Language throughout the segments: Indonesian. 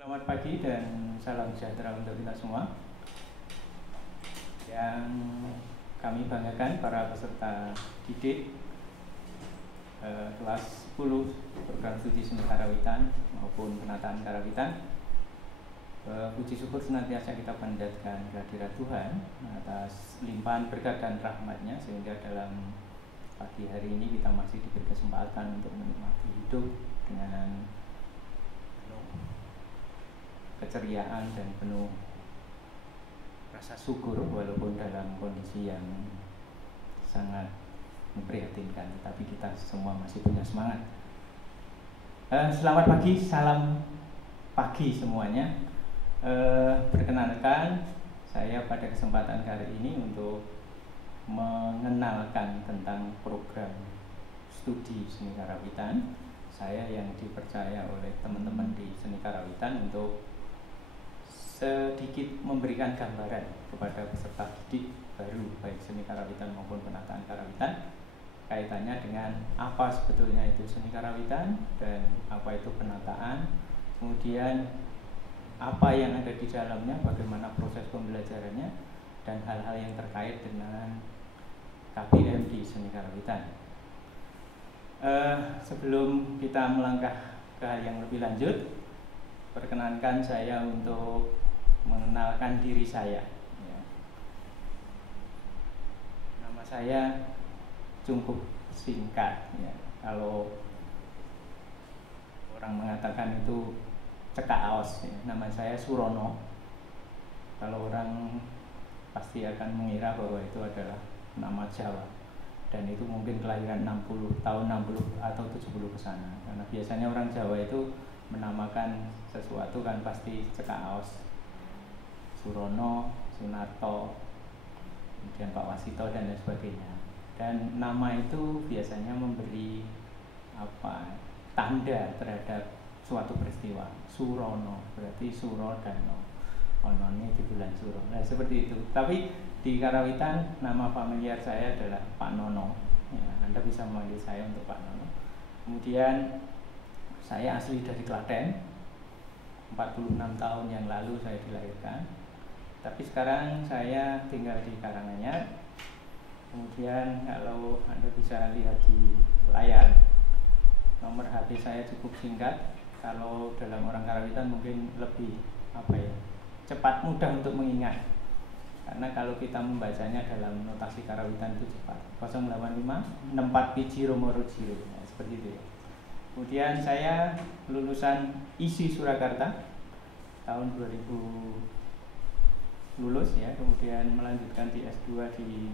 Selamat pagi dan salam sejahtera untuk kita semua. Yang kami banggakan para peserta didik kelas 10 program studi seni karawitan maupun penataan karawitan. Puji syukur senantiasa kita panjatkan kehadirat Tuhan atas limpahan berkat dan rahmat-Nya, sehingga dalam pagi hari ini kita masih diberi kesempatan untuk menikmati hidup dengan penuh keceriaan dan penuh rasa syukur, walaupun dalam kondisi yang sangat memprihatinkan, tetapi kita semua masih punya semangat. Selamat pagi, salam pagi semuanya. Perkenalkan, saya pada kesempatan kali ini untuk mengenalkan tentang program studi seni karawitan. Saya yang dipercaya oleh teman-teman di seni karawitan untuk sedikit memberikan gambaran kepada peserta didik baru baik seni karawitan maupun penataan karawitan, kaitannya dengan apa sebetulnya itu seni karawitan dan apa itu penataan, kemudian apa yang ada di dalamnya, bagaimana proses pembelajarannya, dan hal-hal yang terkait dengan KBM di seni karawitan. Sebelum kita melangkah ke hal yang lebih lanjut, perkenankan saya untuk mengenalkan diri saya. Nama saya cukup singkat. Kalau orang mengatakan itu cekak aos, nama saya Surono. Kalau orang pasti akan mengira bahwa itu adalah nama Jawa, dan itu mungkin kelahiran 60 tahun 60 atau 70 ke sana, karena biasanya orang Jawa itu menamakan sesuatu kan pasti cekak aos, Surono, Sunarto, kemudian Pak Wasito dan lain sebagainya. Dan nama itu biasanya memberi tanda terhadap suatu peristiwa. Surono berarti Suro dan Ono ini di bulan Suro. Nah, seperti itu. Tapi di Karawitan nama familiar saya adalah Pak Nono. Anda bisa memanggil saya untuk Pak Nono. Kemudian saya asli dari Klaten. 46 tahun yang lalu saya dilahirkan. Tapi sekarang saya tinggal di Karanganyar. Kemudian kalau Anda bisa lihat di layar, nomor HP saya cukup singkat. Kalau dalam orang Karawitan mungkin lebih cepat, mudah untuk mengingat. Karena kalau kita membacanya dalam notasi Karawitan itu cepat. 085 64 Piji Romoro Jiro. Nah, seperti itu ya. Kemudian saya lulusan ISI Surakarta tahun 2000 lulus ya, kemudian melanjutkan di S2 di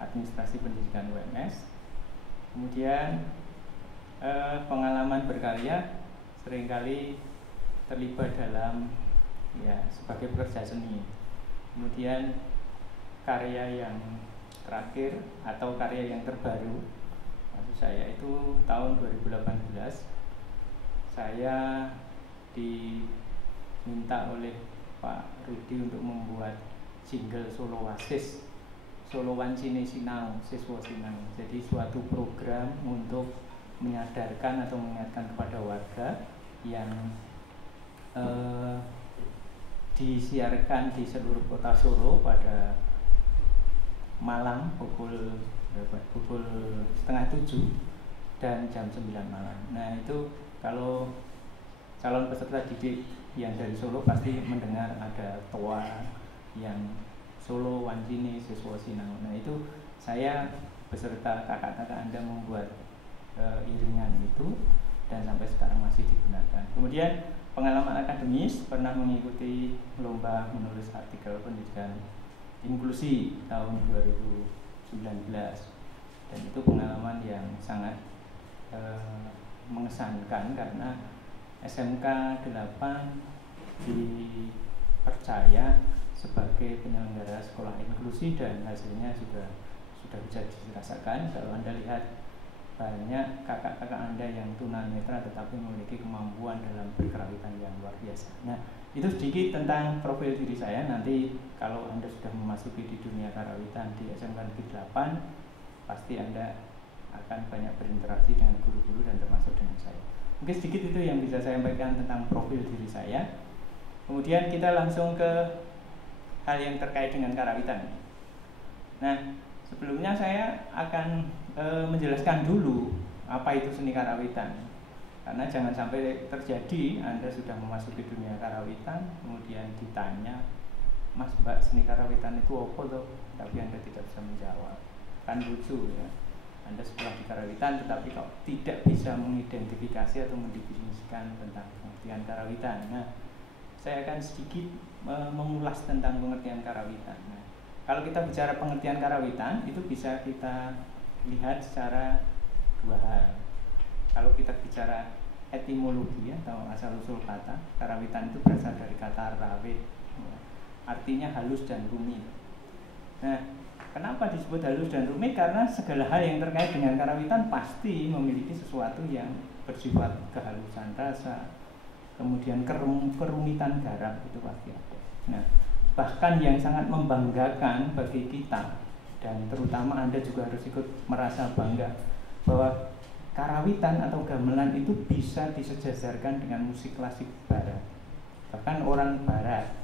Administrasi Pendidikan UMS. Kemudian pengalaman berkarya seringkali terlibat dalam sebagai pekerja seni. Kemudian karya yang terakhir atau karya yang terbaru maksud saya itu tahun 2018 saya diminta oleh Pak Rudi untuk membuat jingle Solo Wasis, Solo Wancine Sinau, Siswa Sinau. Jadi suatu program untuk menyadarkan atau mengingatkan kepada warga yang disiarkan di seluruh kota Solo pada malam pukul 6:30 dan jam 9 malam. Nah, itu kalau calon peserta didik yang dari Solo pasti mendengar ada toa yang Solo Wancine Siswa Sinau. Nah, itu saya beserta kakak-kakak Anda membuat iringan itu dan sampai sekarang masih digunakan. Kemudian pengalaman akademis, pernah mengikuti lomba menulis artikel pendidikan inklusi tahun 2019, dan itu pengalaman yang sangat mengesankan karena SMK 8 dipercaya sebagai penyelenggara sekolah inklusi dan hasilnya sudah bisa dirasakan. Kalau Anda lihat banyak kakak-kakak Anda yang tunanetra tetapi memiliki kemampuan dalam berkarawitan yang luar biasa. Nah, itu sedikit tentang profil diri saya. Nanti kalau Anda sudah memasuki di dunia karawitan di SMK Negeri 8, pasti Anda akan banyak berinteraksi dengan guru-guru dan termasuk dengan saya. Mungkin sedikit itu yang bisa saya sampaikan tentang profil diri saya. Kemudian kita langsung ke hal yang terkait dengan karawitan. Nah, sebelumnya saya akan menjelaskan dulu apa itu seni karawitan. Karena jangan sampai terjadi Anda sudah memasuki dunia karawitan, kemudian ditanya, Mas Mbak, seni karawitan itu apa toh? Tapi Anda tidak bisa menjawab. Kan lucu ya. Anda sekolah di karawitan tetapi kok tidak bisa mengidentifikasi atau mendefinisikan tentang pengertian karawitan. Nah, saya akan sedikit mengulas tentang pengertian karawitan. Nah, kalau kita bicara pengertian karawitan itu bisa kita lihat secara dua hal. Kalau kita bicara etimologi atau asal usul kata, karawitan itu berasal dari kata rawit, artinya halus dan rumit. Nah, kenapa disebut halus dan rumit? Karena segala hal yang terkait dengan karawitan pasti memiliki sesuatu yang bersifat kehalusan rasa, kemudian kerumitan garap itu pasti ada. Nah, bahkan yang sangat membanggakan bagi kita, dan terutama Anda juga harus ikut merasa bangga bahwa karawitan atau gamelan itu bisa disejajarkan dengan musik klasik barat. Bahkan orang barat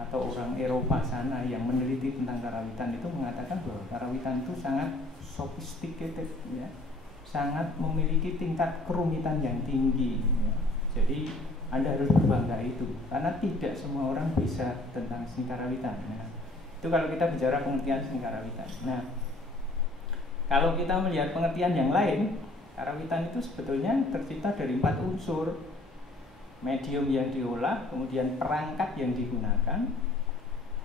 atau orang Eropa sana yang meneliti tentang karawitan itu mengatakan bahwa karawitan itu sangat sophisticated ya, sangat memiliki tingkat kerumitan yang tinggi ya. Jadi Anda harus berbangga itu karena tidak semua orang bisa tentang seni karawitan. Nah, itu kalau kita bicara pengertian seni karawitan. Nah, kalau kita melihat pengertian yang lain, karawitan itu sebetulnya tercipta dari 4 unsur. Medium yang diolah, kemudian perangkat yang digunakan,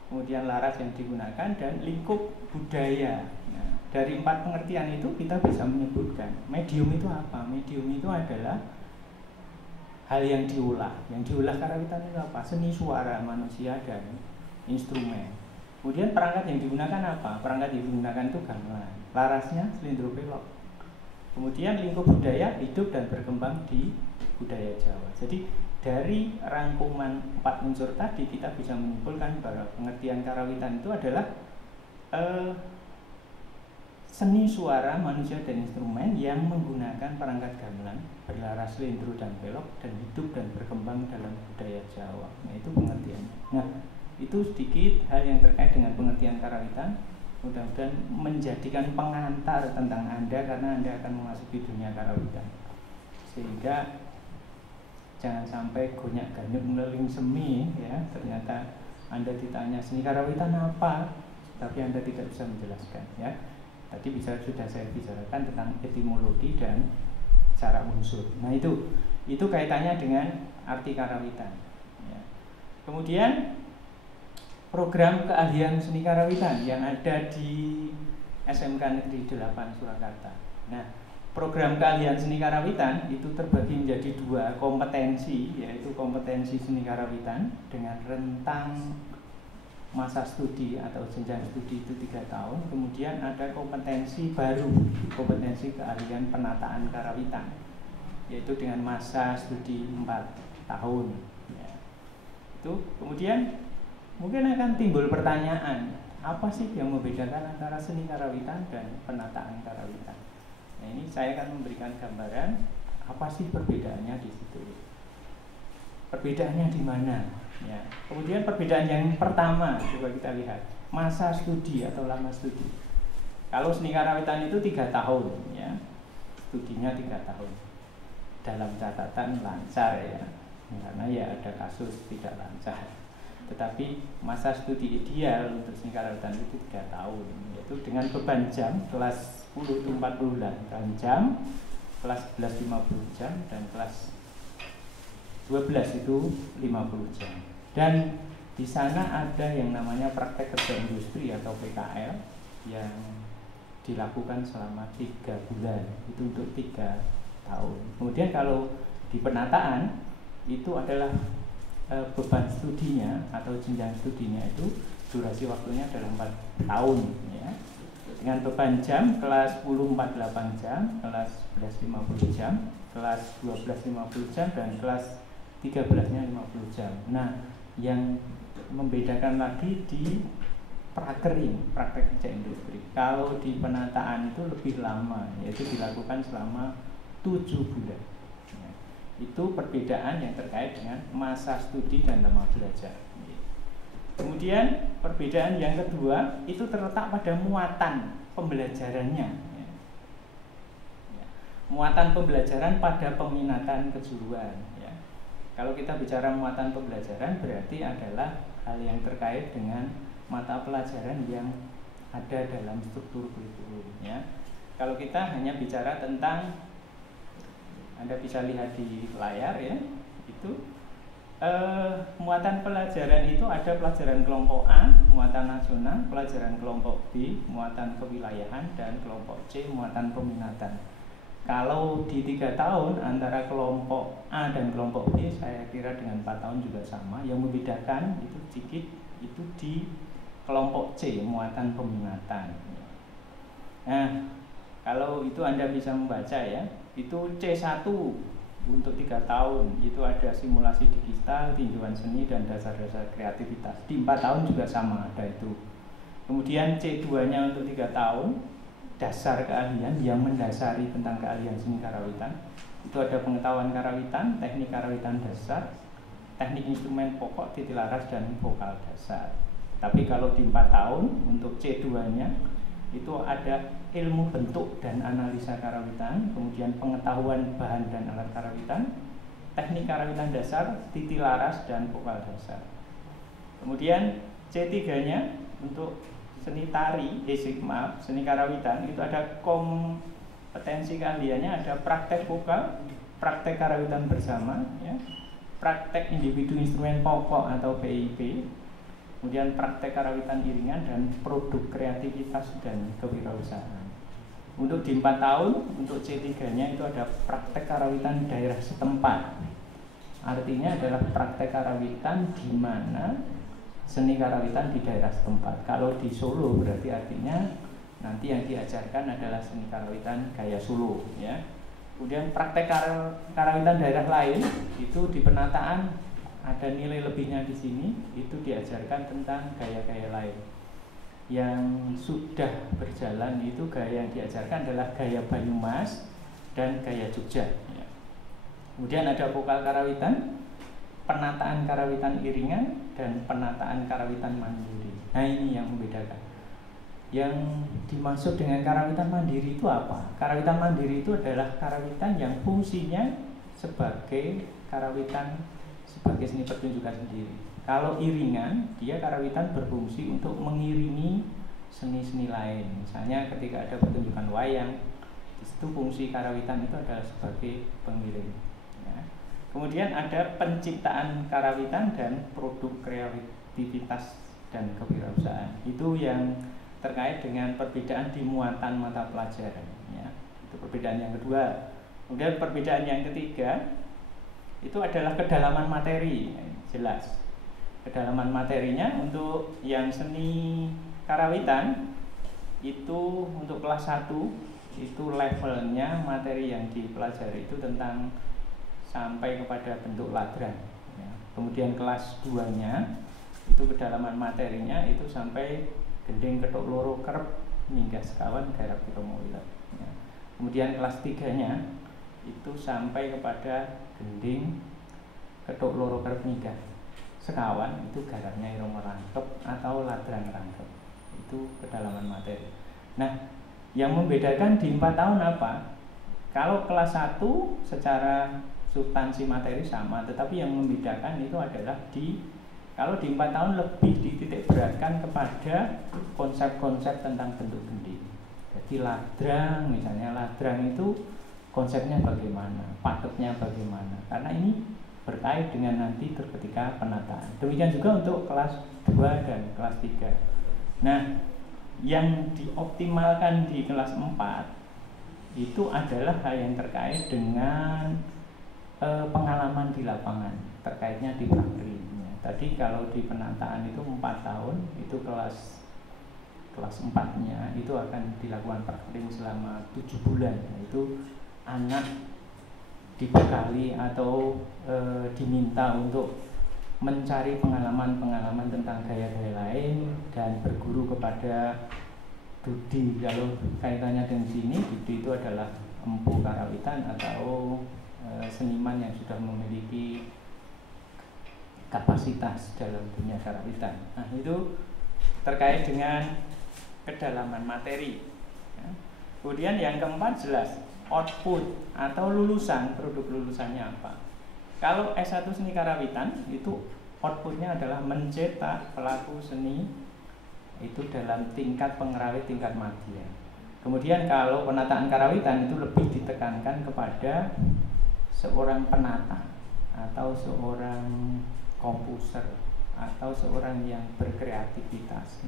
kemudian laras yang digunakan, dan lingkup budaya. Nah, dari 4 pengertian itu kita bisa menyebutkan medium itu apa? Medium itu adalah hal yang diolah. Yang diolah karawitan itu apa? Seni suara manusia dan instrumen. Kemudian perangkat yang digunakan apa? Perangkat yang digunakan itu gamelan. Larasnya selindro pelok. Kemudian lingkup budaya hidup dan berkembang di budaya Jawa. Jadi dari rangkuman 4 unsur tadi kita bisa menyimpulkan bahwa pengertian karawitan itu adalah seni suara manusia dan instrumen yang menggunakan perangkat gamelan, berlaras selindro dan pelok, dan hidup dan berkembang dalam budaya Jawa. Nah, itu pengertiannya. Nah, itu sedikit hal yang terkait dengan pengertian karawitan. Mudah-mudahan menjadikan pengantar tentang Anda karena Anda akan memasuki dunia karawitan. Sehingga jangan sampai gonyak-ganyuk meleling semi ya, ternyata Anda ditanya seni karawitan apa, tapi Anda tidak bisa menjelaskan ya. Tadi sudah saya bicarakan tentang etimologi dan cara unsur. Nah, itu kaitannya dengan arti karawitan ya. Kemudian program keahlian seni karawitan yang ada di SMK Negeri 8 Surakarta. Nah, program keahlian seni karawitan itu terbagi menjadi 2 kompetensi, yaitu kompetensi seni karawitan dengan rentang masa studi atau jenjang studi itu 3 tahun. Kemudian ada kompetensi baru, kompetensi keahlian penataan karawitan, yaitu dengan masa studi 4 tahun ya. Itu kemudian mungkin akan timbul pertanyaan, apa sih yang membedakan antara seni karawitan dan penataan karawitan? Nah, ini saya akan memberikan gambaran apa sih perbedaannya di situ. Perbedaannya di mana? Ya. Kemudian perbedaan yang pertama coba kita lihat masa studi atau lama studi. Kalau seni karawitan itu 3 tahun, ya, studinya 3 tahun. Dalam catatan lancar ya, karena ya ada kasus tidak lancar. Tetapi masa studi ideal untuk seni karawitan itu 3 tahun, yaitu dengan beban jam kelas 10 itu 48 jam, kelas 11 50 jam, dan kelas 12 itu 50 jam. Dan di sana ada yang namanya praktek kerja industri atau PKL yang dilakukan selama 3 bulan, itu untuk 3 tahun. Kemudian kalau di penataan itu adalah beban studinya atau jenjang studinya itu durasi waktunya adalah 4 tahun ya. Dengan beban jam kelas 10 48 jam, kelas 11 50 jam, kelas 12 50 jam, dan kelas 13-nya 50 jam. Nah, yang membedakan lagi di prakering, praktek kerja industri. Kalau di penataan itu lebih lama, yaitu dilakukan selama 7 bulan. Itu perbedaan yang terkait dengan masa studi dan lama belajar. Kemudian perbedaan yang kedua itu terletak pada muatan pembelajarannya. Muatan pembelajaran pada peminatan kejuruan. Kalau kita bicara muatan pembelajaran berarti adalah hal yang terkait dengan mata pelajaran yang ada dalam struktur kurikulum. Kalau kita hanya bicara tentang, Anda bisa lihat di layar ya, itu muatan pelajaran itu ada pelajaran kelompok A, muatan nasional, pelajaran kelompok B, muatan kewilayahan, dan kelompok C, muatan peminatan. Kalau di 3 tahun antara kelompok A dan kelompok B, saya kira dengan 4 tahun juga sama. Yang membedakan itu sedikit, itu di kelompok C, muatan peminatan. Nah, kalau itu Anda bisa membaca ya, itu C1 untuk 3 tahun, itu ada simulasi digital, tinjauan seni, dan dasar-dasar kreativitas. Di 4 tahun juga sama ada itu. Kemudian C2-nya untuk 3 tahun, dasar keahlian yang mendasari tentang keahlian seni karawitan. Itu ada pengetahuan karawitan, teknik karawitan dasar, teknik instrumen pokok, titilaras, dan vokal dasar. Tapi kalau di 4 tahun untuk C2-nya itu ada ilmu bentuk dan analisa karawitan, kemudian pengetahuan bahan dan alat karawitan, teknik karawitan dasar, titilaras, dan vokal dasar. Kemudian C3-nya untuk seni tari, seni karawitan, itu ada kompetensi keahliannya, ada praktek vokal, praktek karawitan bersama, ya, praktek individu instrumen pokok atau PIP, kemudian praktek karawitan iringan, dan produk kreativitas dan kewirausahaan. Untuk di 4 tahun, untuk C3-nya itu ada praktek karawitan daerah setempat. Artinya adalah praktek karawitan di mana seni karawitan di daerah setempat. Kalau di Solo berarti artinya nanti yang diajarkan adalah seni karawitan gaya Solo, ya. Kemudian praktek karawitan daerah lain itu di penataan ada nilai lebihnya di sini, itu diajarkan tentang gaya-gaya lain. Yang sudah berjalan itu gaya yang diajarkan adalah gaya Banyumas dan gaya Jogja, ya. Kemudian ada vokal karawitan, penataan karawitan iringan, dan penataan karawitan mandiri. Nah, ini yang membedakan. Yang dimaksud dengan karawitan mandiri itu apa? Karawitan mandiri itu adalah karawitan yang fungsinya sebagai karawitan, sebagai seni pertunjukan sendiri. Kalau iringan, dia karawitan berfungsi untuk mengiringi seni-seni lain. Misalnya ketika ada pertunjukan wayang, di situ fungsi karawitan itu adalah sebagai pengiring. Kemudian ada penciptaan karawitan dan produk kreativitas dan kewirausahaan. Itu yang terkait dengan perbedaan di muatan mata pelajaran, ya. Itu perbedaan yang kedua. Kemudian perbedaan yang ketiga itu adalah kedalaman materi, jelas. Kedalaman materinya untuk yang seni karawitan itu untuk kelas 1 itu levelnya materi yang dipelajari itu tentang sampai kepada bentuk ladran, ya. Kemudian kelas 2-nya itu kedalaman materinya itu sampai gending ketuk loro kerep minggah sekawan garap piromowilet, ya. Kemudian kelas 3-nya itu sampai kepada gending ketuk loro kerep minggah sekawan, itu garapnya irama rangkep atau ladran rangkep. Itu kedalaman materi. Nah, yang membedakan di 4 tahun apa? Kalau kelas 1 secara substansi materi sama, tetapi yang membedakan itu adalah kalau di 4 tahun lebih dititik beratkan kepada konsep-konsep tentang bentuk gending. Jadi ladrang, misalnya ladrang itu konsepnya bagaimana, paketnya bagaimana, karena ini berkait dengan nanti ketika penataan. Demikian juga untuk kelas 2 dan kelas 3. Nah, yang dioptimalkan di kelas 4 itu adalah hal yang terkait dengan pengalaman di lapangan, terkaitnya di praktiknya. Tadi kalau di penataan itu 4 tahun, itu kelas 4-nya itu akan dilakukan praktik selama 7 bulan. Itu anak dibekali atau diminta untuk mencari pengalaman-pengalaman tentang gaya-gaya lain dan berguru kepada Dudi. Kalau kaitannya dengan sini, Dudi itu adalah empu karawitan atau seniman yang sudah memiliki kapasitas dalam dunia karawitan. Nah, itu terkait dengan kedalaman materi. Ya. Kemudian yang keempat jelas output atau lulusan, produk lulusannya apa. Kalau S1 seni karawitan itu outputnya adalah mencetak pelaku seni itu dalam tingkat pengerawit tingkat madya. Kemudian kalau penataan karawitan itu lebih ditekankan kepada seorang penata atau seorang komposer atau seorang yang berkreativitas.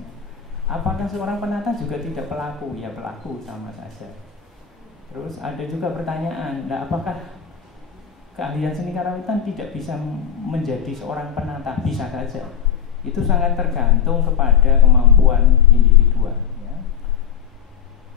Apakah seorang penata juga tidak pelaku? Ya pelaku sama saja. Terus ada juga pertanyaan, nah apakah keahlian seni karawitan tidak bisa menjadi seorang penata? Bisa saja. Itu sangat tergantung kepada kemampuan individual. Ya.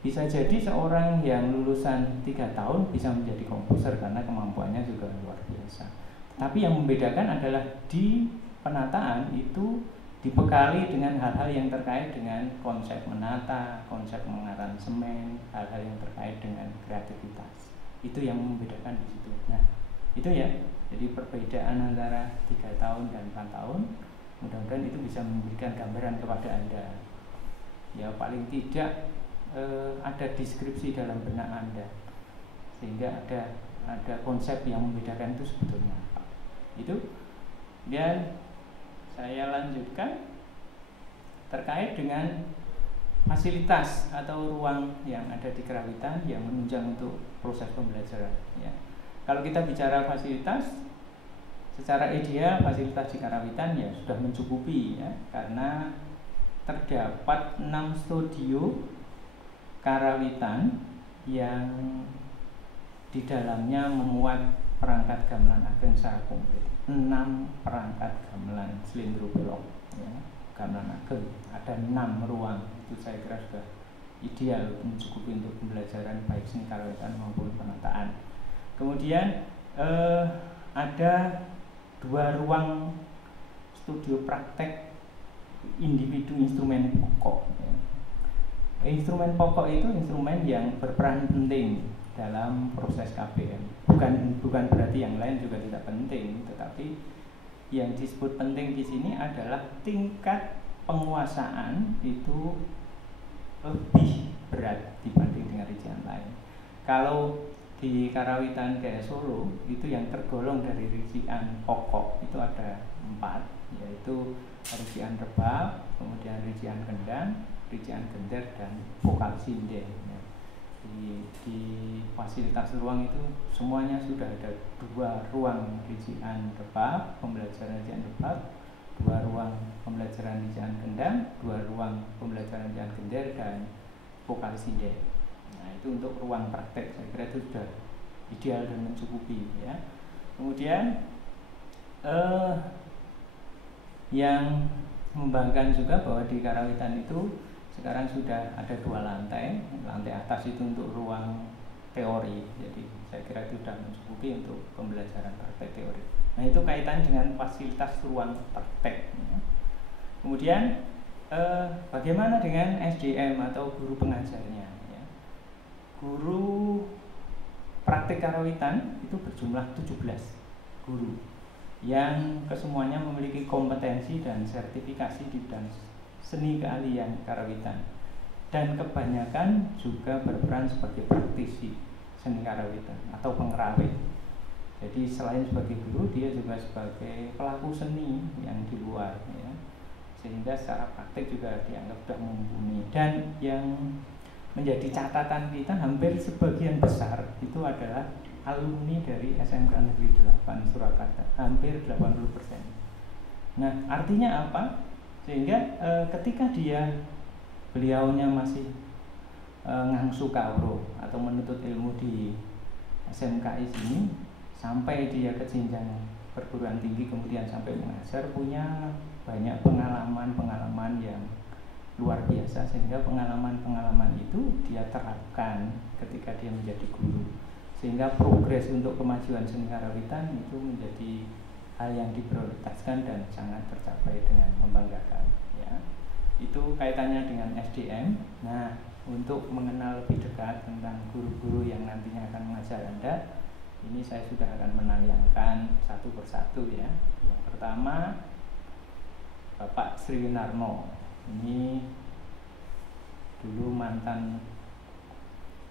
Bisa jadi seorang yang lulusan 3 tahun bisa menjadi komposer karena kemampuannya juga luar biasa. Tapi yang membedakan adalah di penataan itu dibekali dengan hal-hal yang terkait dengan konsep menata, konsep mengaransemen, hal-hal yang terkait dengan kreativitas. Itu yang membedakan di situ. Nah, itu ya. Jadi perbedaan antara 3 tahun dan 4 tahun, mudah-mudahan itu bisa memberikan gambaran kepada Anda. Ya, paling tidak ada deskripsi dalam benak Anda, sehingga ada konsep yang membedakan itu sebetulnya apa. Itu. Dan saya lanjutkan terkait dengan fasilitas atau ruang yang ada di karawitan yang menunjang untuk proses pembelajaran. Ya. Kalau kita bicara fasilitas, secara ideal fasilitas di karawitan ya sudah mencukupi ya, karena terdapat 6 studio karawitan yang di dalamnya memuat perangkat gamelan ageng secara komplit. 6 perangkat gamelan slendro belok ya, gamelan ageng, ada 6 ruang. Itu saya kira sudah ideal mencukupi untuk pembelajaran baik seni karawitan maupun penataan. Kemudian ada 2 ruang studio praktek individu instrumen pokok ya. Instrumen pokok itu instrumen yang berperan penting dalam proses KBM. Bukan berarti yang lain juga tidak penting, tetapi yang disebut penting di sini adalah tingkat penguasaan itu lebih berat dibanding dengan rincian lain. Kalau di karawitan kayak Solo itu yang tergolong dari rincian pokok itu ada 4, yaitu rincian rebab, kemudian rincian kendang, rincian gender, dan vokal sinden. Di fasilitas ruang itu semuanya sudah ada 2 ruang rincian rebab, pembelajaran rincian rebab, 2 ruang pembelajaran rincian kendang, 2 ruang pembelajaran rincian gender, dan vokal sinden. Nah, itu untuk ruang praktek, saya kira itu sudah ideal dan mencukupi ya. Kemudian yang membanggakan juga bahwa di karawitan itu sekarang sudah ada 2 lantai. Lantai atas itu untuk ruang teori, jadi saya kira itu sudah mencukupi untuk pembelajaran praktek teori. Nah, itu kaitan dengan fasilitas ruang praktek ya. Kemudian bagaimana dengan SDM atau guru pengajarnya ya. Guru praktek karawitan itu berjumlah 17 guru yang kesemuanya memiliki kompetensi dan sertifikasi di bidang seni keahlian karawitan, dan kebanyakan juga berperan sebagai praktisi seni karawitan atau pengerawit. Jadi selain sebagai guru, dia juga sebagai pelaku seni yang di luar ya. Sehingga secara praktek juga dianggap sudah mumpuni. Dan yang menjadi catatan kita, hampir sebagian besar itu adalah alumni dari SMK Negeri 8 Surakarta, hampir 80%. Nah, artinya apa? Sehingga ketika beliaunya masih ngangsu kawruh atau menuntut ilmu di SMKI sini, sampai dia ke jenjang perguruan tinggi kemudian sampai mengajar, punya banyak pengalaman yang luar biasa, sehingga pengalaman itu dia terapkan ketika dia menjadi guru, sehingga progres untuk kemajuan seni karawitan itu menjadi hal yang diprioritaskan dan sangat tercapai dengan membanggakan ya. Itu kaitannya dengan SDM. Nah, untuk mengenal lebih dekat tentang guru-guru yang nantinya akan mengajar Anda, Ini saya sudah akan menayangkan satu persatu ya. Yang pertama Bapak Sri Winarno. Ini dulu mantan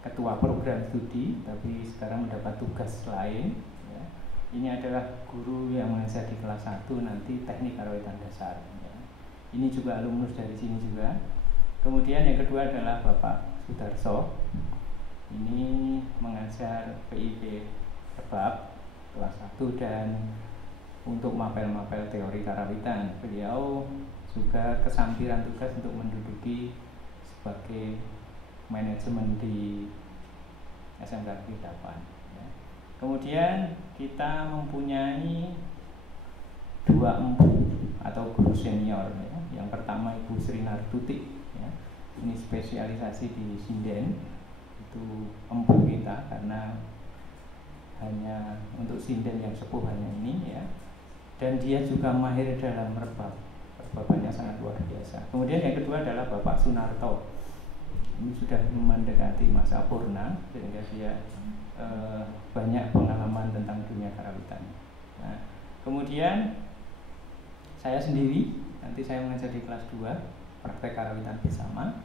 ketua program studi, tapi sekarang mendapat tugas lain ya. Ini adalah guru yang mengajar di kelas 1 nanti teknik karawitan dasar ya. Ini juga alumnus dari sini juga. Kemudian yang kedua adalah Bapak Sudarso. Ini mengajar PIP Rebab kelas 1 dan untuk mapel-mapel teori karawitan. Beliau juga kesampiran tugas untuk menduduki sebagai manajemen di SMK Negeri 8 ya. Kemudian kita mempunyai 2 empu atau guru senior ya. Yang pertama Ibu Sri Nartuti ya. Ini spesialisasi di sinden. Itu empu kita karena hanya untuk sinden yang sepuh hanya ini ya. Dan dia juga mahir dalam rebab. Rebabannya sangat luar biasa. Kemudian yang kedua adalah Bapak Sunarto. Ini sudah mendekati masa purna sehingga dia banyak pengalaman tentang dunia karawitan. Nah, kemudian saya sendiri nanti saya mengajar di kelas 2 praktek karawitan bersama.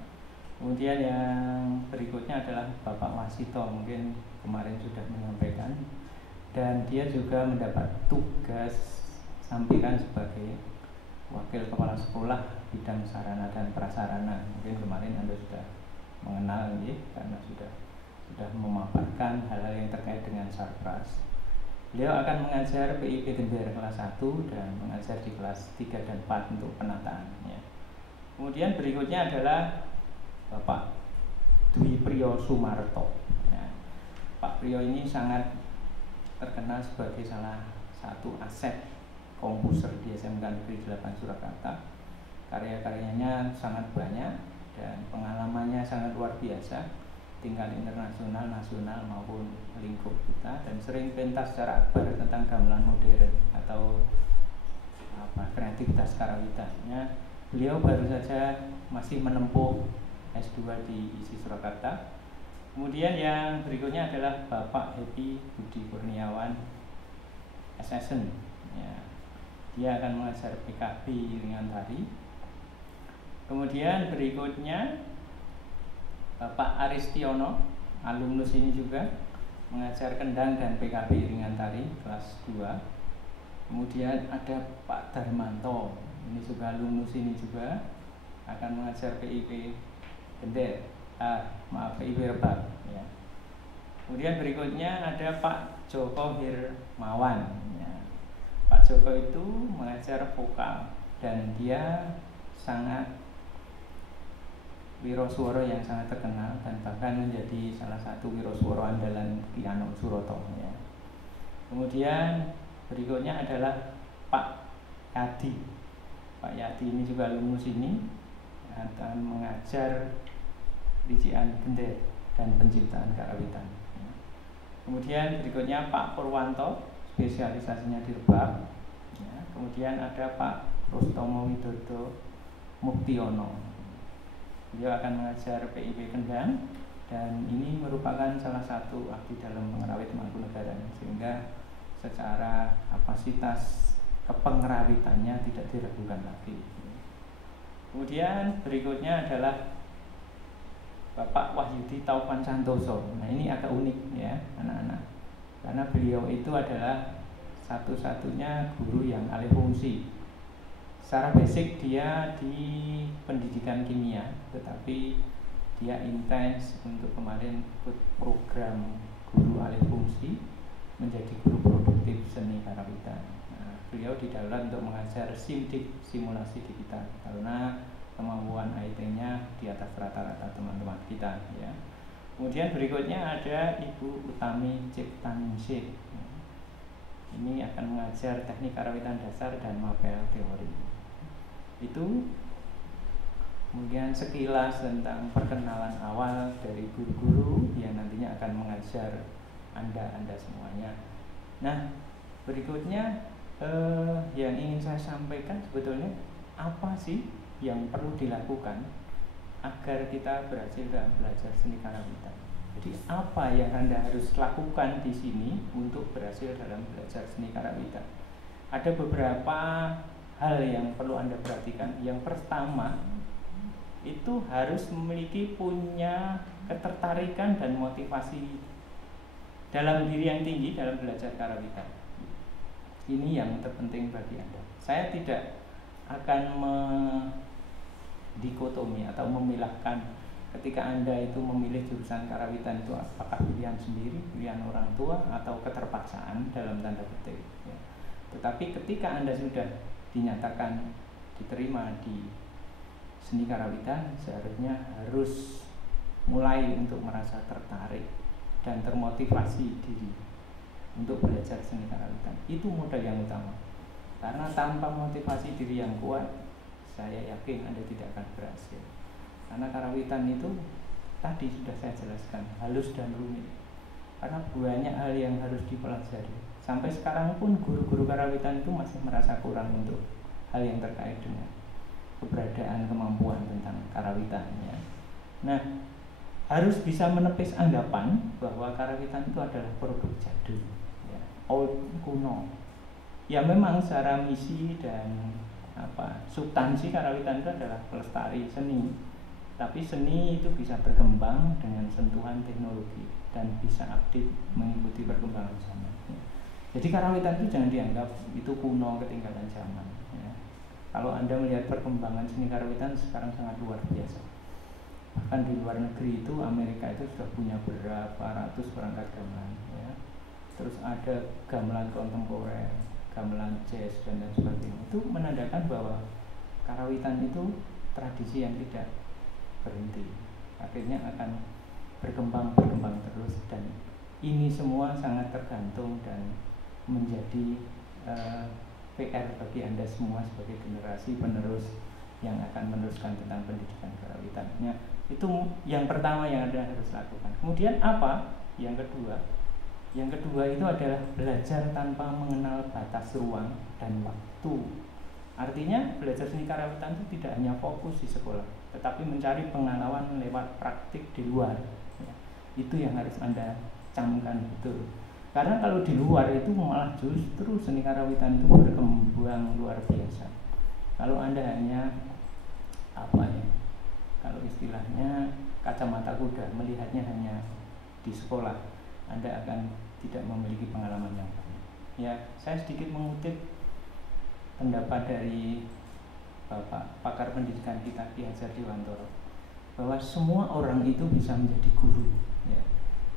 Kemudian yang berikutnya adalah Bapak Wasito, mungkin kemarin sudah menyampaikan, dan dia juga mendapat tugas sampiran sebagai wakil kepala sekolah bidang sarana dan prasarana. Mungkin kemarin Anda sudah mengenal ya, karena sudah memaparkan hal-hal yang terkait dengan sarpras. Beliau akan mengajar PIP Gender kelas 1 dan mengajar di kelas 3 dan 4 untuk penataan ya. Kemudian berikutnya adalah Bapak Dwi Priyo Sumarto ya. Pak Priyo ini sangat terkenal sebagai salah satu aset komposer di SMK Negeri 8 Surakarta. Karya-karyanya sangat banyak dan pengalamannya sangat luar biasa, tingkat internasional, nasional maupun lingkup kita, dan sering pentas secara akbar tentang gamelan modern atau kreativitas karawitannya. Beliau baru saja masih menempuh S2 di ISI Surakarta. Kemudian yang berikutnya adalah Bapak Happy Budi Kurniawan SSN ya. Dia akan mengajar PKB ringan tari. Kemudian berikutnya Bapak Aristiono, alumnus ini juga mengajar kendang dan PKB ringan tari kelas 2. Kemudian ada Pak Darmanto, ini juga alumnus ini juga akan mengajar PIP Gender, PIP Rebab ya. Kemudian berikutnya ada Pak Joko Hirmawan ya. Pak Joko itu mengajar vokal dan dia sangat wiroswara yang sangat terkenal dan bahkan menjadi salah satu wiroswara andalan Piano Suroto ya. Kemudian berikutnya adalah Pak Yadi. Pak Yadi ini juga alumnus ini akan mengajar rincian gender dan penciptaan karawitan ya. Kemudian berikutnya Pak Purwanto, spesialisasinya di rebab ya. Kemudian ada Pak Rustomo Widodo Muktiono. Beliau akan mengajar PIP Kendang dan ini merupakan salah satu abdi dalam pengerawit Mangkunegaran, sehingga secara kapasitas kepengerawitannya tidak diragukan lagi. Kemudian berikutnya adalah Bapak Wahyudi Taufan Santoso. Nah ini agak unik ya anak-anak, karena beliau itu adalah satu-satunya guru yang alih fungsi. Secara basic dia di pendidikan kimia, tetapi dia intens untuk kemarin ikut program guru alih fungsi menjadi guru produktif seni karawitan. Nah, beliau didaulat untuk mengajar SIMDIK, simulasi digital, karena kemampuan IT-nya di atas rata-rata teman-teman kita ya. Kemudian berikutnya ada Ibu Utami Ciptaningsih. Ini akan mengajar teknik karawitan dasar dan mapel teori. Itu kemudian sekilas tentang perkenalan awal dari guru-guru yang nantinya akan mengajar Anda semuanya. Nah, berikutnya yang ingin saya sampaikan sebetulnya apa sih yang perlu dilakukan agar kita berhasil dalam belajar seni karawitan. Jadi apa yang Anda harus lakukan di sini untuk berhasil dalam belajar seni karawitan? Ada beberapa hal yang perlu Anda perhatikan. Yang pertama, itu harus punya ketertarikan dan motivasi dalam diri yang tinggi dalam belajar karawitan. Ini yang terpenting bagi Anda. Saya tidak akan mendikotomi atau memilahkan ketika Anda itu memilih jurusan karawitan itu apakah pilihan sendiri, pilihan orang tua, atau keterpaksaan dalam tanda petik ya. Tetapi ketika Anda sudah dinyatakan diterima di seni karawitan, seharusnya harus mulai untuk merasa tertarik dan termotivasi diri untuk belajar seni karawitan. Itu modal yang utama. Karena tanpa motivasi diri yang kuat, saya yakin Anda tidak akan berhasil. Karena karawitan itu tadi sudah saya jelaskan, halus dan rumit. Karena banyak hal yang harus dipelajari. Sampai sekarang pun guru-guru karawitan itu masih merasa kurang untuk hal yang terkait dengan keberadaan kemampuan tentang karawitannya. Nah, harus bisa menepis anggapan bahwa karawitan itu adalah produk jadul, ya, old, kuno. Ya memang secara misi dan substansi karawitan itu adalah pelestari seni. Tapi seni itu bisa berkembang dengan sentuhan teknologi dan bisa update mengikuti perkembangan zaman. Ya. Jadi karawitan itu jangan dianggap itu kuno, ketinggalan zaman. Ya. Kalau Anda melihat perkembangan seni karawitan sekarang sangat luar biasa. Bahkan di luar negeri itu, Amerika itu sudah punya berapa ratus perangkat gamelan. Ya. Terus ada gamelan kontemporer, gamelan jazz dan lain sebagainya. Itu menandakan bahwa karawitan itu tradisi yang tidak berhenti, akhirnya akan berkembang terus, dan ini semua sangat tergantung dan menjadi PR bagi Anda semua sebagai generasi penerus yang akan meneruskan tentang pendidikan karawitan. Nah, itu yang pertama yang Anda harus lakukan. Kemudian apa? Yang kedua itu adalah belajar tanpa mengenal batas ruang dan waktu. Artinya belajar seni karawitan itu tidak hanya fokus di sekolah, tetapi mencari pengalaman lewat praktik di luar. Ya, itu yang harus Anda camkan betul. Karena kalau di luar itu malah justru seni karawitan itu berkembang luar biasa. Kalau Anda hanya kalau istilahnya kacamata kuda, melihatnya hanya di sekolah, Anda akan tidak memiliki pengalaman yang baik. Ya, saya sedikit mengutip pendapat dari Bapak pakar pendidikan kita, Ki Hajar Dewantoro, bahwa semua orang itu bisa menjadi guru, ya,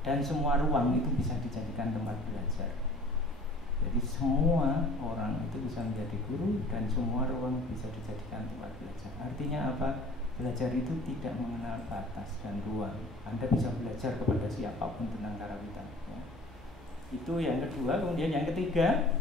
dan semua ruang itu bisa dijadikan tempat belajar. Jadi semua orang itu bisa menjadi guru dan semua ruang bisa dijadikan tempat belajar. Artinya apa? Belajar itu tidak mengenal batas dan ruang. Anda bisa belajar kepada siapapun tentang karawitan. Ya. Itu yang kedua. Kemudian yang ketiga,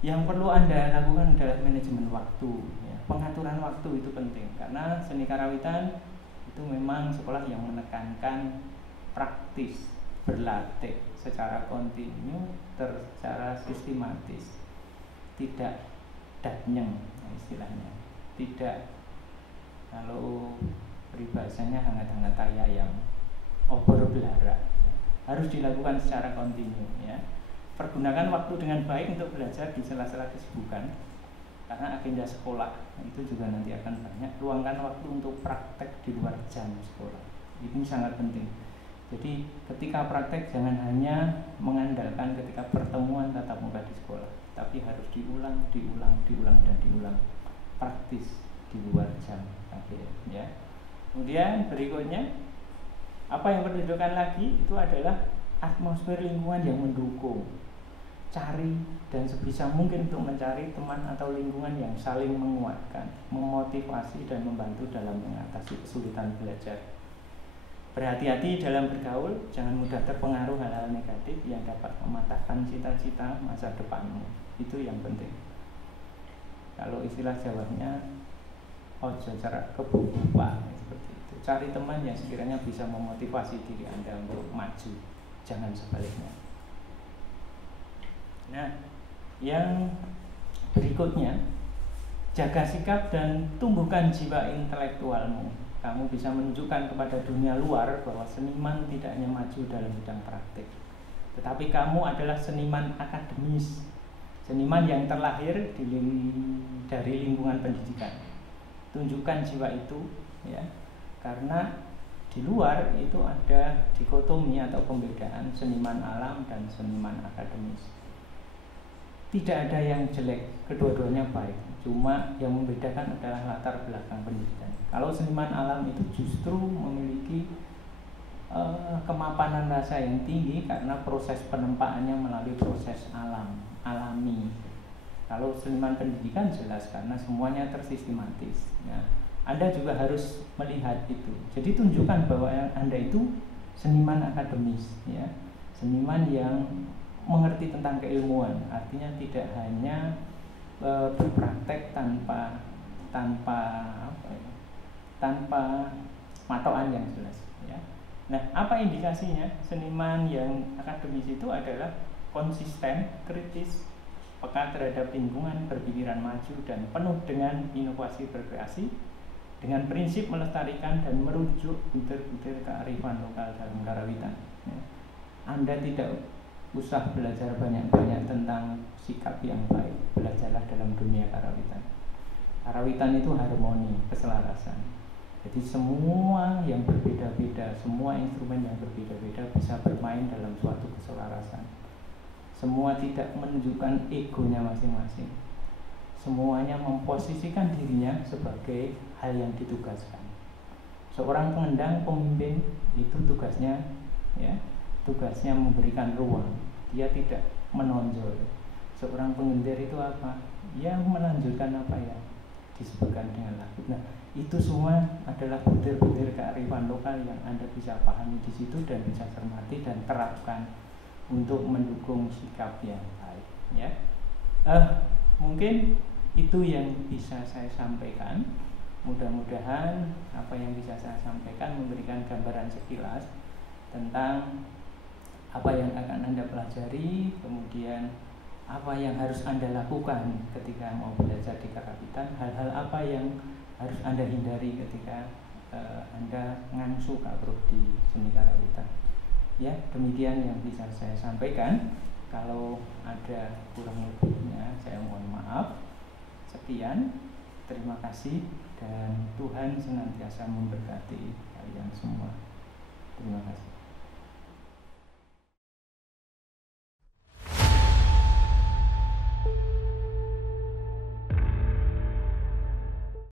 yang perlu Anda lakukan adalah manajemen waktu. Ya. Pengaturan waktu itu penting karena seni karawitan itu memang sekolah yang menekankan praktis, berlatih secara kontinu, secara sistematis, tidak danyeng istilahnya, tidak, kalau peribahasanya hangat-hangat ayam, obor belara, ya. Harus dilakukan secara kontinu, ya. Pergunakan waktu dengan baik untuk belajar di sela-sela kesibukan, karena agenda sekolah itu juga nanti akan banyak. Luangkan waktu untuk praktek di luar jam sekolah, ini sangat penting. Jadi ketika praktek jangan hanya mengandalkan ketika pertemuan tatap muka di sekolah, tapi harus diulang dan diulang praktis di luar jam akhir, ya. Kemudian berikutnya, apa yang perlu dilakukan lagi itu adalah atmosfer lingkungan yang mendukung. Cari dan sebisa mungkin untuk mencari teman atau lingkungan yang saling menguatkan, memotivasi dan membantu dalam mengatasi kesulitan belajar. Berhati-hati dalam bergaul, jangan mudah terpengaruh hal-hal negatif yang dapat mematahkan cita-cita masa depanmu. Itu yang penting. Kalau istilah Jawanya, ojo jarak kebuka, seperti itu. Cari teman yang sekiranya bisa memotivasi diri Anda untuk maju, jangan sebaliknya. Nah, yang berikutnya, jaga sikap dan tumbuhkan jiwa intelektualmu. kamu bisa menunjukkan kepada dunia luar bahwa seniman tidak hanya maju dalam bidang praktik, tetapi kamu adalah seniman akademis, seniman yang terlahir dari lingkungan pendidikan. Tunjukkan jiwa itu, ya, karena di luar itu ada dikotomi atau pembedaan seniman alam dan seniman akademis. Tidak ada yang jelek, kedua-duanya baik. Cuma yang membedakan adalah latar belakang pendidikan. Kalau seniman alam itu justru memiliki kemapanan rasa yang tinggi karena proses penempaannya melalui proses alami. Kalau seniman pendidikan jelas karena semuanya tersistematis. Ya. Anda juga harus melihat itu. Jadi tunjukkan bahwa Anda itu seniman akademis, ya, seniman yang mengerti tentang keilmuan. Artinya tidak hanya berpraktek tanpa patokan yang jelas, ya. Nah, apa indikasinya? Seniman yang akademis itu adalah konsisten, kritis, peka terhadap lingkungan, berpikiran maju dan penuh dengan inovasi berkreasi, dengan prinsip melestarikan dan merujuk butir-butir kearifan lokal dalam karawitan, ya. Anda tidak usah belajar banyak-banyak tentang sikap yang baik, belajarlah dalam dunia karawitan. Karawitan itu harmoni, keselarasan. Jadi semua yang berbeda-beda, semua instrumen yang berbeda-beda bisa bermain dalam suatu keselarasan. Semua tidak menunjukkan egonya masing-masing. Semuanya memposisikan dirinya sebagai hal yang ditugaskan. Seorang pengendang, pemimpin itu tugasnya, ya, tugasnya memberikan ruang. Dia tidak menonjol. Seorang pengendir itu apa? Dia melanjutkan apa yang disebutkan dengan lagu. Nah, itu semua adalah butir-butir kearifan lokal yang Anda bisa pahami di situ dan bisa cermati dan terapkan untuk mendukung sikap yang baik, ya. Mungkin itu yang bisa saya sampaikan. Mudah-mudahan apa yang bisa saya sampaikan memberikan gambaran sekilas tentang apa yang akan Anda pelajari, kemudian apa yang harus Anda lakukan ketika mau belajar di karawitan, hal-hal apa yang harus Anda hindari ketika Anda ngangsu kabruk di seni karawitan. Ya, demikian yang bisa saya sampaikan. Kalau ada kurang lebihnya saya mohon maaf. Sekian, terima kasih dan Tuhan senantiasa memberkati kalian semua. Terima kasih.